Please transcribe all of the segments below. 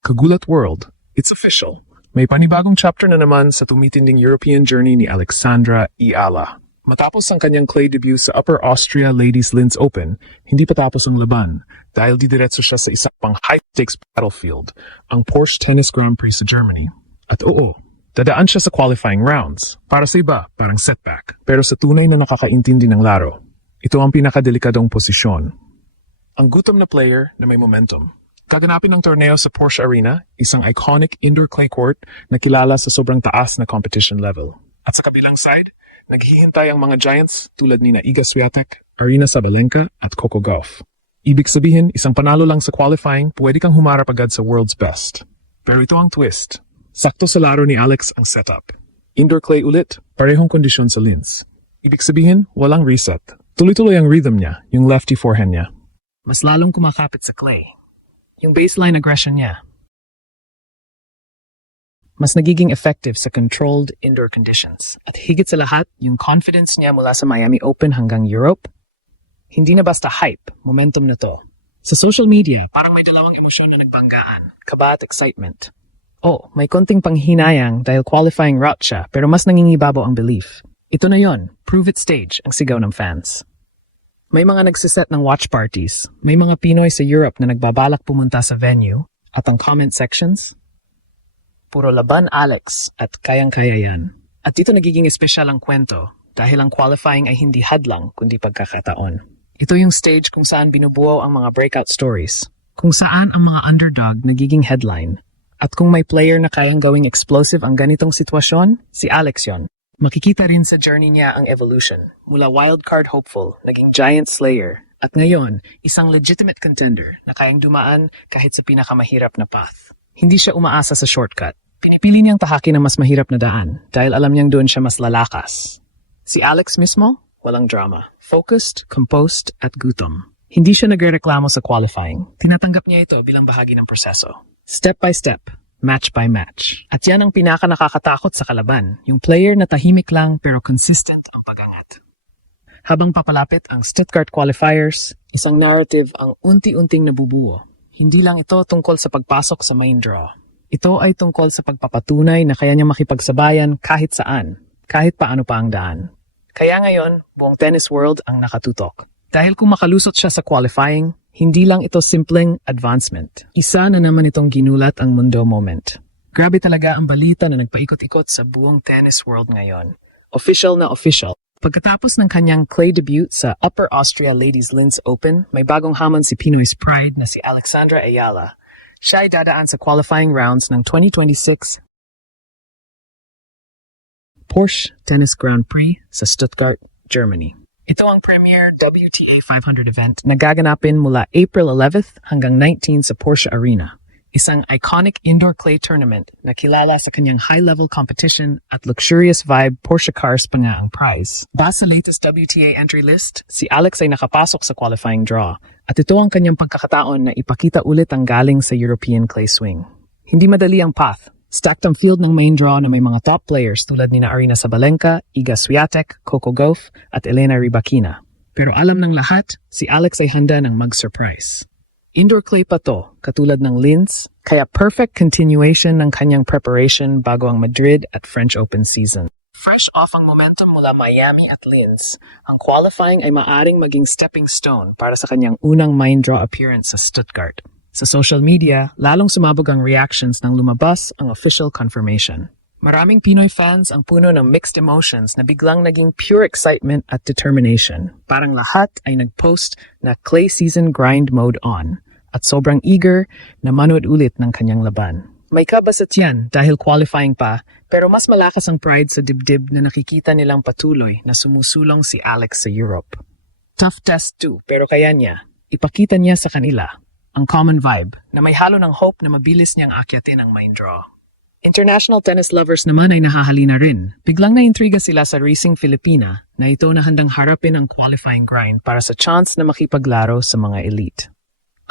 Kagulat World, it's official. May panibagong chapter na naman sa tumitinding European journey ni Alexandra Ayala. Matapos ang kanyang clay debut sa Upper Austria Ladies Linz Open, hindi pa tapos ang laban dahil didiretso siya sa isang pang high-stakes battlefield, ang Porsche Tennis Grand Prix sa Germany. At oo, dadaan siya sa qualifying rounds. Para sa iba, parang setback. Pero sa tunay na nakakaintindi ng laro, ito ang pinakadelikadong posisyon. Ang gutom na player na may momentum. Gaganapin ng torneo sa Porsche Arena, isang iconic indoor clay court na kilala sa sobrang taas na competition level. At sa kabilang side, naghihintay ang mga giants tulad ni Iga Swiatek, Aryna Sabalenka at Coco Gauff. Ibig sabihin, isang panalo lang sa qualifying, pwede kang humarap agad sa world's best. Pero ito ang twist. Sakto sa laro ni Alex ang setup. Indoor clay ulit, parehong kondisyon sa Linz. Ibig sabihin, walang reset. Tuloy-tuloy ang rhythm niya, yung lefty forehand niya. Mas lalong kumakapit sa clay. Yung baseline aggression niya. Mas nagiging effective sa controlled indoor conditions. At higit sa lahat, yung confidence niya mula sa Miami Open hanggang Europe, hindi na basta hype, momentum na to. Sa social media, parang may dalawang emosyon na nagbanggaan, kaba at excitement. Oh, may konting panghinayang dahil qualifying route siya, pero mas nangingibabaw ang belief. Ito na yon, prove it stage ang sigaw ng fans. May mga nagsiset ng watch parties, may mga Pinoy sa Europe na nagbabalak pumunta sa venue, at ang comment sections, puro laban Alex at kayang-kaya yan. At dito nagiging espesyal ang kwento dahil ang qualifying ay hindi hadlang kundi pagkakataon. Ito yung stage kung saan binubuo ang mga breakout stories, kung saan ang mga underdog nagiging headline. At kung may player na kayang gawing explosive ang ganitong sitwasyon, si Alex yon. Makikita rin sa journey niya ang evolution. Mula wildcard hopeful, naging giant slayer, at ngayon, isang legitimate contender na kayang dumaan kahit sa pinakamahirap na path. Hindi siya umaasa sa shortcut. Pinipili niyang tahakin ang mas mahirap na daan dahil alam niyang doon siya mas lalakas. Si Alex mismo, walang drama. Focused, composed, at gutom. Hindi siya nagrereklamo sa qualifying. Tinatanggap niya ito bilang bahagi ng proseso. Step by step. Match by match. At yan ang pinaka-nakakatakot sa kalaban, yung player na tahimik lang pero consistent ang pag-angat. Habang papalapit ang Stuttgart qualifiers, isang narrative ang unti-unting nabubuo. Hindi lang ito tungkol sa pagpasok sa main draw. Ito ay tungkol sa pagpapatunay na kaya niya makipagsabayan kahit saan, kahit paano pa ang daan. Kaya ngayon, buong tennis world ang nakatutok. Dahil kung makalusot siya sa qualifying, hindi lang ito simpleng advancement. Isa na naman itong ginulat ang mundo moment. Grabe talaga ang balita na nagpaikot-ikot sa buong tennis world ngayon. Official na official. Pagkatapos ng kanyang clay debut sa Upper Austria Ladies Linz Open, may bagong hamon si Pinoy's pride na si Alexandra Ayala. Siya ay dadaan sa qualifying rounds ng 2026 Porsche Tennis Grand Prix sa Stuttgart, Germany. Ito ang premier WTA 500 event na gaganapin mula April 11th hanggang 19 sa Porsche Arena. Isang iconic indoor clay tournament na kilala sa kanyang high-level competition at luxurious vibe Porsche cars pa nga ang prize. Base sa latest WTA entry list, si Alex ay nakapasok sa qualifying draw at ito ang kanyang pagkakataon na ipakita ulit ang galing sa European clay swing. Hindi madali ang path. Stacked ang field ng main draw na may mga top players tulad ni Aryna Sabalenka, Iga Swiatek, Coco Gauff at Elena Rybakina. Pero alam ng lahat, si Alex ay handa ng mag-surprise. Indoor clay pa to, katulad ng Linz, kaya perfect continuation ng kanyang preparation bago ang Madrid at French Open season. Fresh off ang momentum mula Miami at Linz, ang qualifying ay maaring maging stepping stone para sa kanyang unang main draw appearance sa Stuttgart. Sa social media, lalong sumabog ang reactions nang lumabas ang official confirmation. Maraming Pinoy fans ang puno ng mixed emotions na biglang naging pure excitement at determination. Parang lahat ay nag-post na clay season grind mode on at sobrang eager na manood ulit ng kanyang laban. May kabasat yan dahil qualifying pa, pero mas malakas ang pride sa dibdib na nakikita nilang patuloy na sumusulong si Alex sa Europe. Tough test too, pero kaya niya. Ipakita niya sa kanila ang common vibe na may halo ng hope na mabilis niyang akyatin ang main draw. International tennis lovers naman ay nahahalina rin. Biglang naintriga sila sa Racing Filipina na ito na handang harapin ang qualifying grind para sa chance na makipaglaro sa mga elite.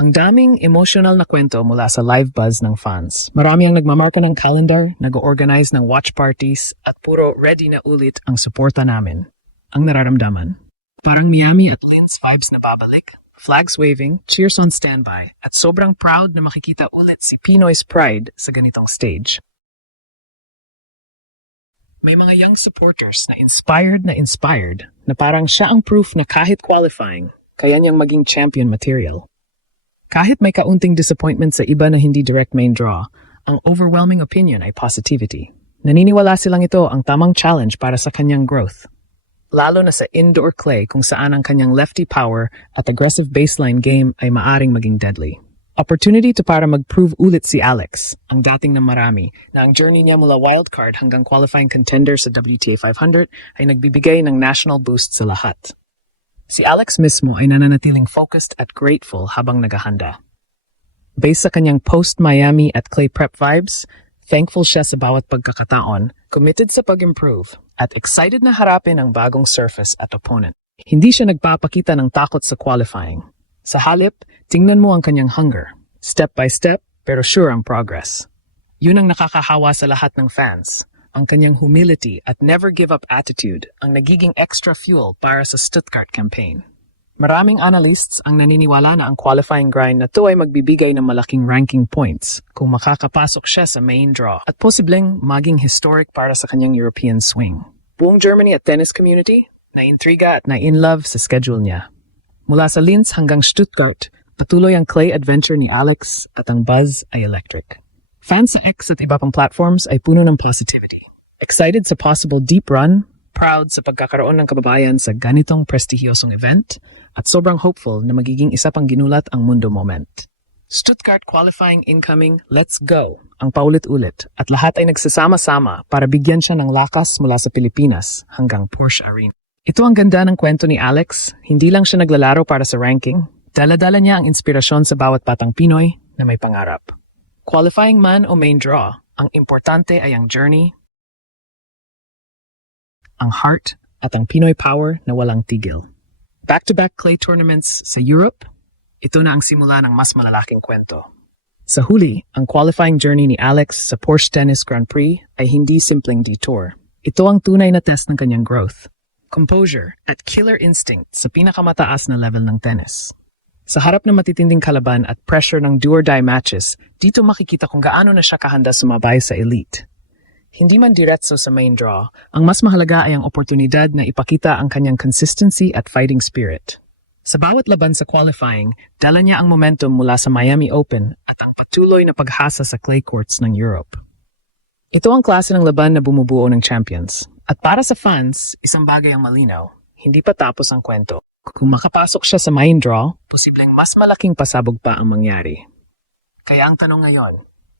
Ang daming emotional na kwento mula sa live buzz ng fans. Marami ang nagmamarka ng calendar, nag-organize ng watch parties, at puro ready na ulit ang suporta namin. Ang nararamdaman. Parang Miami at Linz vibes na babalik. flags waving, cheers on standby, at sobrang proud na makikita ulit si Pinoy's pride sa ganitong stage. May mga young supporters na inspired na parang siya ang proof na kahit qualifying, kaya niyang maging champion material. Kahit may kaunting disappointment sa iba na hindi direct main draw, ang overwhelming opinion ay positivity. Naniniwala silang ito ang tamang challenge para sa kanyang growth. Lalo na sa indoor clay kung saan ang kanyang lefty power at aggressive baseline game ay maaring maging deadly. Opportunity to para mag-prove ulit si Alex, ang dating na marami, na ang journey niya mula wildcard hanggang qualifying contender sa WTA 500 ay nagbibigay ng national boost sa lahat. Si Alex mismo ay nananatiling focused at grateful habang naghahanda. Based sa kanyang post-Miami at clay prep vibes, thankful siya sa bawat pagkakataon, committed sa pag-improve, at excited na harapin ang bagong surface at opponent. Hindi siya nagpapakita ng takot sa qualifying. Sa halip, tingnan mo ang kanyang hunger. Step by step, pero sure ang progress. Yun ang nakakahawa sa lahat ng fans. Ang kanyang humility at never give up attitude ang nagiging extra fuel para sa Stuttgart campaign. Maraming analysts ang naniniwala na ang qualifying grind na to ay magbibigay ng malaking ranking points kung makakapasok siya sa main draw at posibleng maging historic para sa kanyang European swing. Buong Germany at tennis community, na-intriga at na-in-love sa schedule niya. Mula sa Linz hanggang Stuttgart, patuloy ang clay adventure ni Alex at ang buzz ay electric. Fans sa X at iba pang platforms ay puno ng positivity. Excited sa possible deep run, proud sa pagkakaroon ng kababayan sa ganitong prestihiyosong event, at sobrang hopeful na magiging isa pang ginulat ang mundo moment. Stuttgart qualifying incoming, let's go! Ang paulit-ulit at lahat ay nagsasama-sama para bigyan siya ng lakas mula sa Pilipinas hanggang Porsche Arena. Ito ang ganda ng kwento ni Alex, hindi lang siya naglalaro para sa ranking, dala-dala niya ang inspirasyon sa bawat batang Pinoy na may pangarap. Qualifying man o main draw, ang importante ay ang journey, ang heart, at ang Pinoy power na walang tigil. Back-to-back clay tournaments sa Europe, ito na ang simula ng mas malalaking kwento. Sa huli, ang qualifying journey ni Alex sa Porsche Tennis Grand Prix ay hindi simpleng detour. Ito ang tunay na test ng kanyang growth, composure, at killer instinct sa pinakamataas na level ng tennis. Sa harap ng matitinding kalaban at pressure ng do-or-die matches, dito makikita kung gaano na siya kahanda sumabay sa elite. Hindi man diretso sa main draw, ang mas mahalaga ay ang oportunidad na ipakita ang kanyang consistency at fighting spirit. Sa bawat laban sa qualifying, dala niya ang momentum mula sa Miami Open at ang patuloy na paghasa sa clay courts ng Europe. Ito ang klase ng laban na bumubuo ng champions. At para sa fans, isang bagay ang malinaw, hindi pa tapos ang kwento. Kung makapasok siya sa main draw, posibleng mas malaking pasabog pa ang mangyari. Kaya ang tanong ngayon,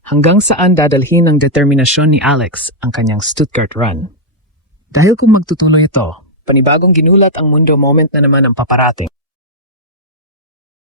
hanggang saan dadalhin ng determinasyon ni Alex ang kanyang Stuttgart run? Dahil kung magtutuloy ito, panibagong ginulat ang mundo moment na naman ang paparating.